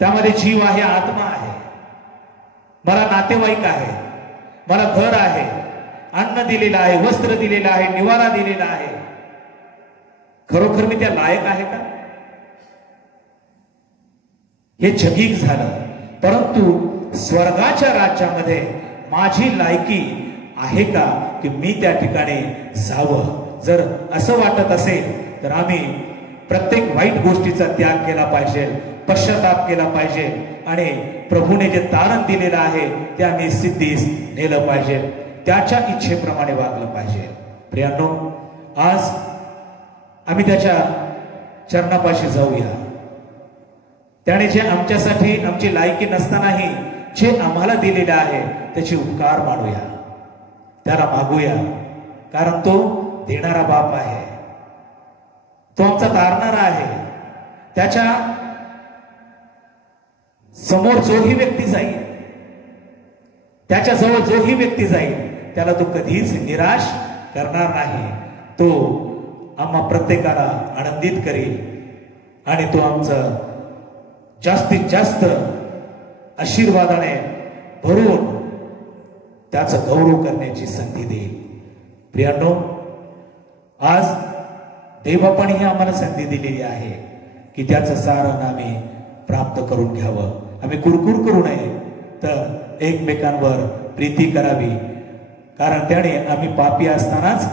त्यामध्ये जीव आहे, आत्मा आहे, मला नातेवाईक आहे, मला घर आहे, अन्न दिलेलं आहे, वस्त्र दिलेलं आहे, निवारा दिलेला आहे. खरोखर मी त्या लायक आहे का? हे जगीक झालं, परंतु स्वर्गाच्या राज्यामध्ये माझी लायकी आहे का की मी त्या ठिकाणी जावं? जर असं वाटत असेल तर आम्ही प्रत्येक वाईट गोष्टीचा त्याग केला पाहिजे, पश्चाताप केला पाहिजे आणि प्रभूने जे तारण दिलेलं आहे ते आम्ही सिद्धीस नेलं पाहिजे, त्याच्या इच्छेप्रमाणे वागलं पाहिजे. प्रियांनो, आज आम्ही त्याच्या चरणापाशी जाऊया. त्याने जे आमच्यासाठी आमची लायकी नसतानाही जे आम्हाला दिलेलं आहे त्याचे उपकार मानूया, त्याला मागूया, कारण तो देणारा बाप आहे, तो आमचा तारणारा आहे. त्याच्या समोर जोही व्यक्ती जाईल, त्याच्या जवळ जोही व्यक्ती जाईल, त्याला तो कधीच निराश करणार नाही. तो आम्हा प्रत्येकाला आनंदित करेल आणि तो आमचं जास्तीत जास्त आशीर्वादाने भरून त्याचा गौरव करण्याची संधी देईल. प्रियांनो, आज देवबापाने आम्हाला संधी दिलेली आहे की त्याचं सारण आम्ही प्राप्त करून घ्यावं. आम्ही कुरकुर करू नये, तर एकमेकांवर प्रीती करावी, कारण त्याने आम्ही पापी असतानाच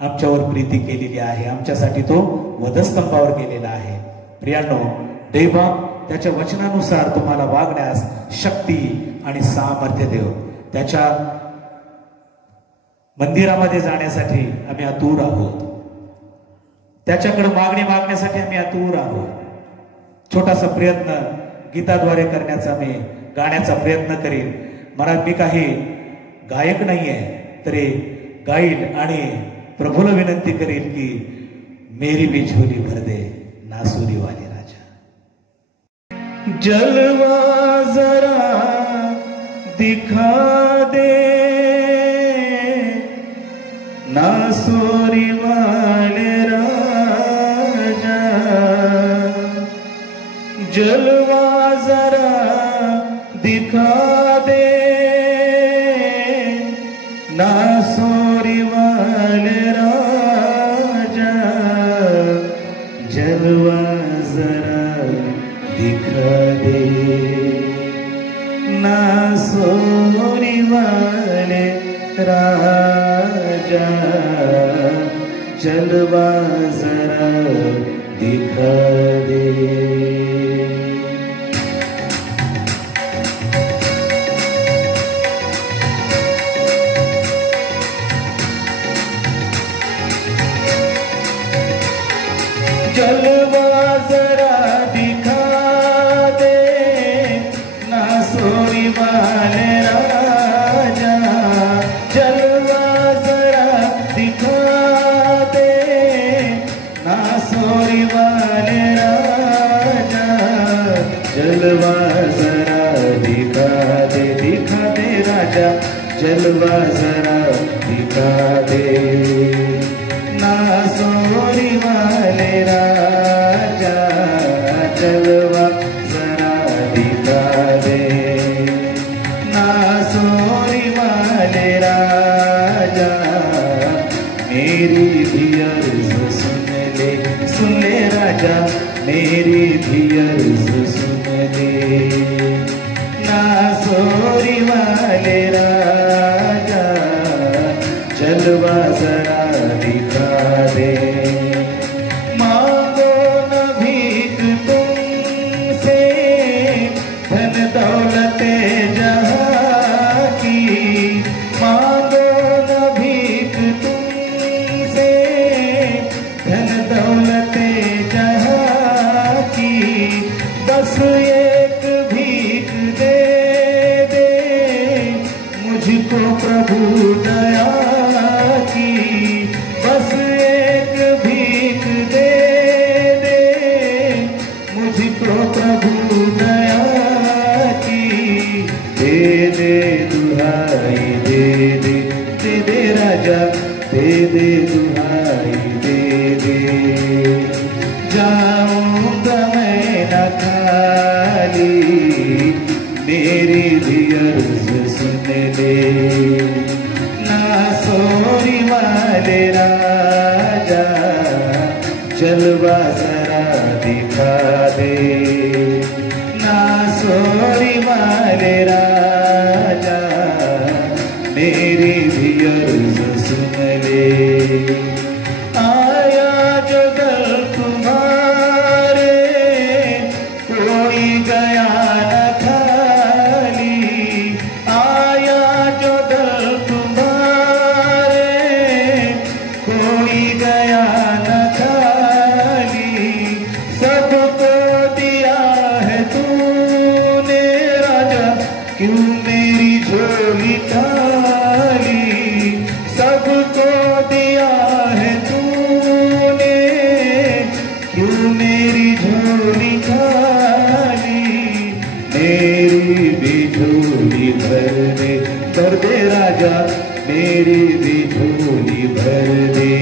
आमच्यावर प्रीती केलेली आहे. आमच्यासाठी तो वधस्तंभावर गेलेला आहे. प्रियांनो, देवबाप त्याच्या वचनानुसार तुम्हाला वागण्यास शक्ती आणि सामर्थ्य देव. त्याच्या मंदिरामध्ये जाण्यासाठी आम्ही आतुर आहोत, त्याच्याकडे मागणी मागण्यासाठी आम्ही आतुर आहोत. छोटासा प्रयत्न गीताद्वारे करण्याचा, मी गाण्याचा प्रयत्न करीन. मला मी काही गायक नाहीये, तरी गाईल आणि प्रभूला विनंती करीन की मेरी भी झोली भर दे नासुरी वाले राजा. जलवा जरा दिखा दे नासुरी वाले राजा, जलवा जरा दिखा दे नासुरी वाले राजा, जलवा जरा दिखा दे नासुरी वाले राजा, जलवा जरा दिखा दे. जलवा जरा दिखा दे नासुरी वाले राजा, जलवा जरा दिखा दे नासुरी वाले राजा, जलवा जरा दिखा दे राजा, जलवा जरा दिखा दे नासुरी वाले राजा, जलवा जरा दिखा दे नासुरी वाले राजा. मेरी भी अर्ज सुन ले राजा, मेरी भी अर्ज सुन ले नासुरी वाले राजा, जलवा जरा दिखा दे. मांगो न भीख तुमसे धन दौलते जहाँ की, मांगो न भीख तुमसे धन दौलते जहाँ की, बस एक भीख दे दे मुझको प्रभु दया की, बस एक भीख दे दे मुझको प्रभु दया की. दे दे दुहाई दे दे राजा, दे दे दुहाई दे दे. जाऊंगा मैं न खाली, मेरी भी अर्ज सुन ले नासुरी वाले राजा, जलवा जरा दिखा दे वाले राजा मेरी भी अर्ज सुन ले। आया जो दर तुम्हारे कोई गया न खाली, आया जो दर तुम्हारे कोई गया न खाली। सबको दिया है तूने राजा क्यों मेरी झोली खाली। सबको दिया है तूने क्यों मेरी झोली खाली। मेरी भी झोली भर दे, कर दे राजा मेरी भी झोली भर दे।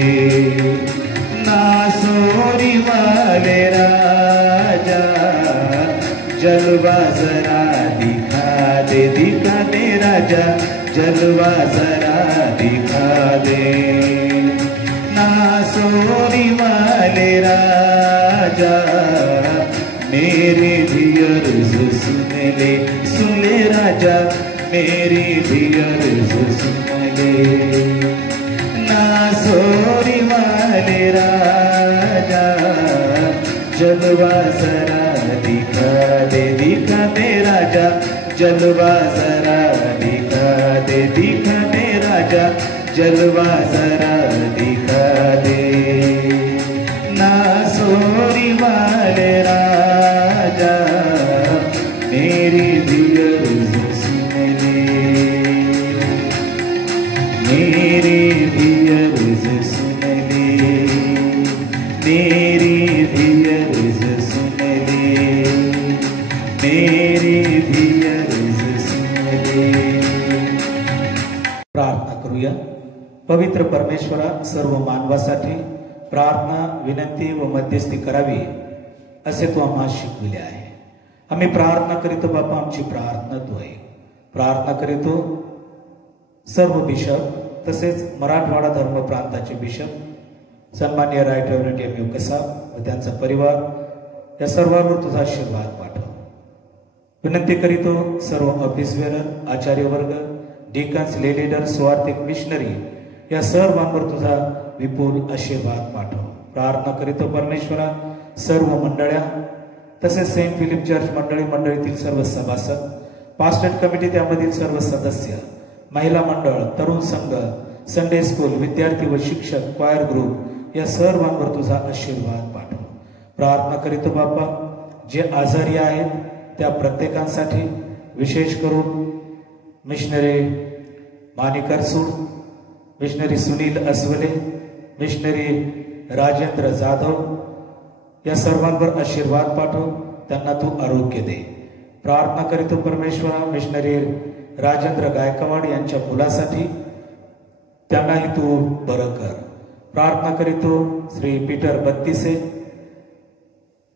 ना सोरी वाले राजा जलवा जरा दिखा दे, दिखा दे राजा जलवा जरा दिखा दे। ना सोरी वाले राजा मेरी भी अर्ज सुन ले, सुन ले राजा मेरी भी अर्ज सुन ले। ना सोरी वाले राजा जलवा जरा दिखा दे, दिखा दे राजा जलवा जरा दिखा दे, दिखा दे राजा जलवा जरा दिखा दे। ना सोरी वाले राजा मेरी भी अर्ज सुन ले, मेरी भी अर्ज सुन ले, मेरी भी अर्ज सुन ले, मेरी भी अर्ज सुन ले। प्रार्थना करूया। पवित्र परमेश्वरा, सर्व मानवासाठी प्रार्थना, विनंती व मध्यस्थी करावी असे तू आम्हाला शिकविले आहे। आम्ही प्रार्थना करीतो बापा, आमची प्रार्थना तू आहे। प्रार्थना करीतो सर्व बिशप तसेच मराठवाडा धर्म प्रांताचे बिशप सन्माननीय right reverend M. U. Kasab व त्यांचा परिवार या सर्वांवर तुझा आशीर्वाद पाठव। विनंती करीतो सर्व ऑफिस बेअरर, आचार्य वर्ग, डिकन्स, ले लीडर, स्वार्थिक मिशनरी या सर्वांवर तुझा विपुल आशीर्वाद पाठव। प्रार्थना करीतो परमेश्वरा सर्व मंडळ्या तसेच सेंट फिलिप चर्च मंडळीतील सर्व सभासद, पास्टेट कमिटी त्यामधील सर्व सदस्य, महिला मंडळ, तरुण संघ, संडे स्कूल, विद्यार्थी व शिक्षक, क्वायर ग्रुप या सर्वांवर तुझा आशीर्वाद पाठव। प्रार्थना करीतो बापा जे आजारी आहेत त्या प्रत्येकांसाठी, विशेष करून मिशनरी माणिकर सूड, मिशनरी सुनील अस्वले, मिशनरी राजेंद्र जाधव या सर्वांवर आशीर्वाद पाठव, त्यांना तू आरोग्य दे। प्रार्थना करीतो परमेश्वरा मिशनरी राजेंद्र गायकवाड यांच्या मुलासाठी, त्यांनाही तू बरं कर। प्रार्थना करीतो श्री पीटर बत्तीसे,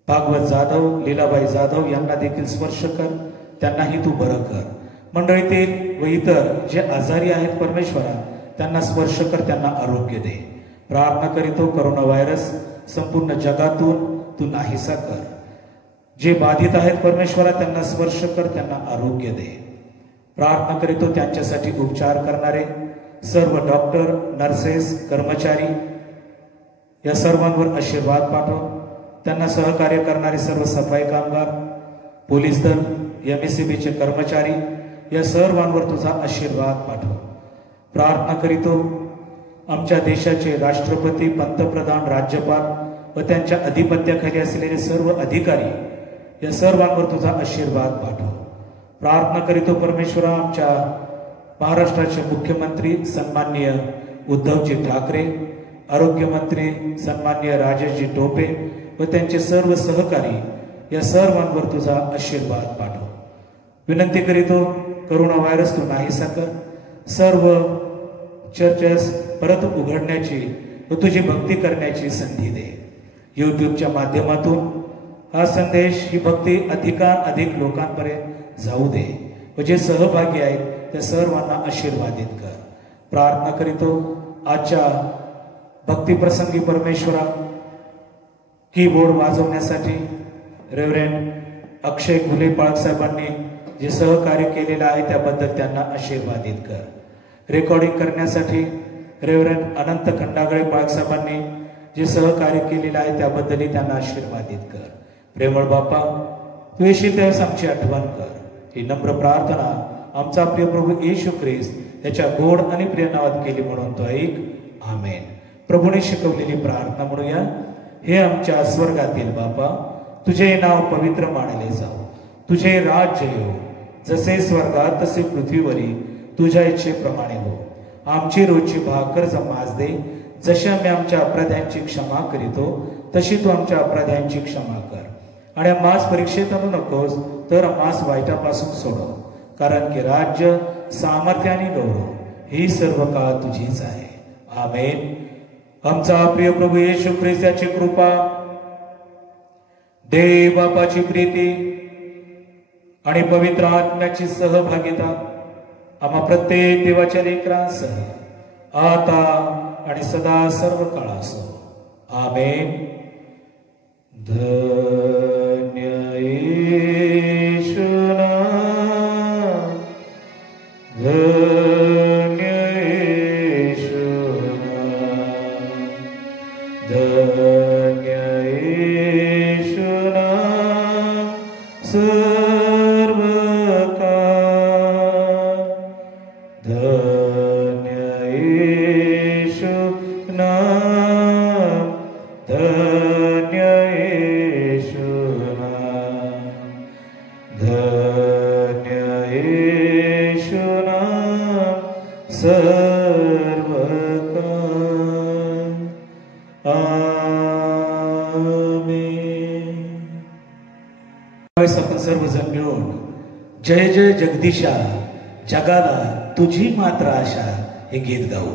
भागवत जाधव, लीलाबाई जाधव यांना देखील स्पर्श कर, त्यांनाही तू बरं कर। मंडळीतील व इतर जे आजारी आहेत परमेश्वरा त्यांना स्पर्श कर, त्यांना आरोग्य दे। प्रार्थना करीतो करोना व्हायरस संपूर्ण जगातून तू नाहीसा कर। जे बाधित आहेत परमेश्वरा त्यांना स्पर्श कर, त्यांना आरोग्य दे। प्रार्थना करीतो त्यांच्यासाठी उपचार करणारे सर्व डॉक्टर, नर्सेस, कर्मचारी या सर्वांवर आशीर्वाद पाठव। त्यांना सहकार्य करणारे सर्व सफाई कामगार, पोलीस दल, MSCBचे कर्मचारी या सर्वांवर तुझा आशीर्वाद पाठव। प्रार्थना करीतो आमच्या देशाचे राष्ट्रपती, पंतप्रधान, राज्यपाल व त्यांच्या अधिपत्याखाली असलेले सर्व अधिकारी या सर्वांवर तुझा आशीर्वाद पाठव। प्रार्थना करीतो परमेश्वरा आमच्या महाराष्ट्राचे मुख्यमंत्री सन्माननीय उद्धवजी ठाकरे, आरोग्यमंत्री सन्माननीय राजेशजी टोपे व त्यांचे सर्व सहकारी या सर्वांवर तुझा आशीर्वाद पाठव। विनंती करीतो करोना व्हायरस तू नाहीसा कर, सर्व चर्चेस परत उघडण्याची व तुझी भक्ती करण्याची संधी दे। यूट्यूबच्या माध्यमातून हा संदेश, ही भक्ती अधिकाधिक लोकांपर्यंत जाऊ दे व जे सहभागी आहेत त्या सर्वांना आशीर्वादित कर। प्रार्थना करीतो आजच्या भक्ती प्रसंगी परमेश्वरा कीबोर्ड वाजवण्यासाठी रेव्हरेंड अक्षय घुले पाळक साहेबांनी जे सहकार्य केलेलं आहे त्याबद्दल त्यांना आशीर्वादित कर. रेकॉर्डिंग करण्यासाठी रेव्हरंड अनंत खंडागळे पाळसाहेबांनी जे सहकार्य केलेलं आहे त्याबद्दलही त्यांना आशीर्वादित कर. प्रेमळ बापा, तू येशील त्यावेळेस आमची आठवण कर. ही नम्र प्रार्थना आमचा प्रिय प्रभू येशू ख्रिस्त त्याच्या गोड आणि प्रिय नावात केली म्हणून तो ऐक. आमेन. प्रभूने शिकवलेली प्रार्थना म्हणूया. हे आमच्या स्वर्गातील बापा, तुझे नाव पवित्र मानले जाओ, तुझे राज्य येऊ, जसे स्वर्गात तसे पृथ्वीवरी तुझ्या इच्छेप्रमाणे हो. आमची रोजची भाकर आज दे, जशी आम्ही आमच्या अपराध्यांची क्षमा करीतो तशी तू आमच्या अपराध्यांची क्षमा कर. आणि आम्हास परीक्षेत आणू नकोस, तर आम्हास वाईटापासून सोडव, कारण की राज्य, सामर्थ्य आणि गौरव ही सर्व काळ तुझीच आहे. आमेन. आमचा प्रिय प्रभू येशू ख्रिस्ताची कृपा, देव बापाची प्रीती आणि पवित्र आत्म्याची सहभागिता आम्हा प्रत्येक देवाच्या लेकरांसह आता आणि सदा सर्व काळ असो. आमेन. धन्य येशू नाम, धन्य येशू नाम, धन्य येशू नाम सर्व काळ, धन्य येशू नाम, धन्य येशू नाम, धन्य येशू नाम सर्व काळ. आमेन. आपण सर्वजण मिळून जय जय जगदीशा, जगाला तुझी मात्र आशा हे गीत गाऊ.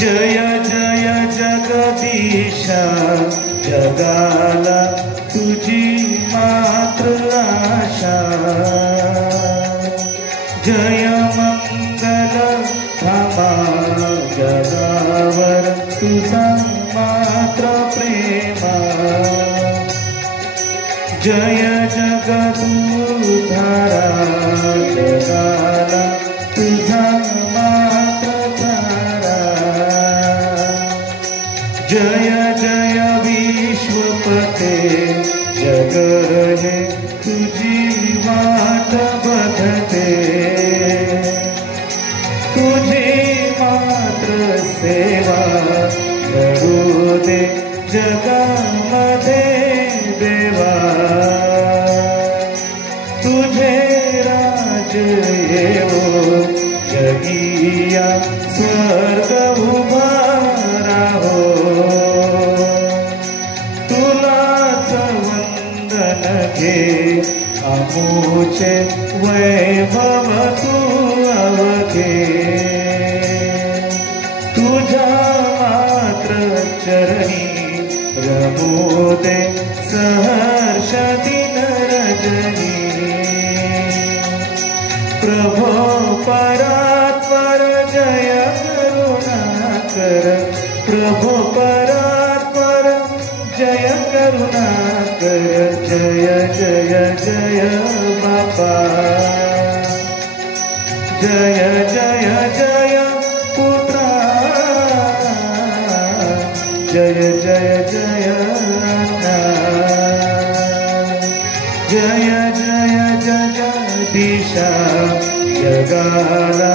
जय जय जगदीशा, जगाला तुझी मात्र आशा. जय मंगल धामा, जगावर तुझा मात्र प्रेमा. जय जगदुधारा, जगाला तुझा मात्र धारा. जय जय विश्वपते, जग हे तुझी वाट बघते. तुझी मात्र सेवा करू दे जगामध्ये देवा. तुझे राज येवो, जगिया स्वर्ग उभा राहो. तुलाच वंदन घे, आमोचे वैभव तू अवघे. तुझ्या मात्र चरणी रमू दे सहर्ष दिन रजनी. प्रभो परात्पर जय करुणाकर, प्रभो परात्पर जय करुणाकर. जय जय जय बापा, जय जय जय पुत्रा, जय जय जय अण्णा. जय जय जगदीशा, जगाला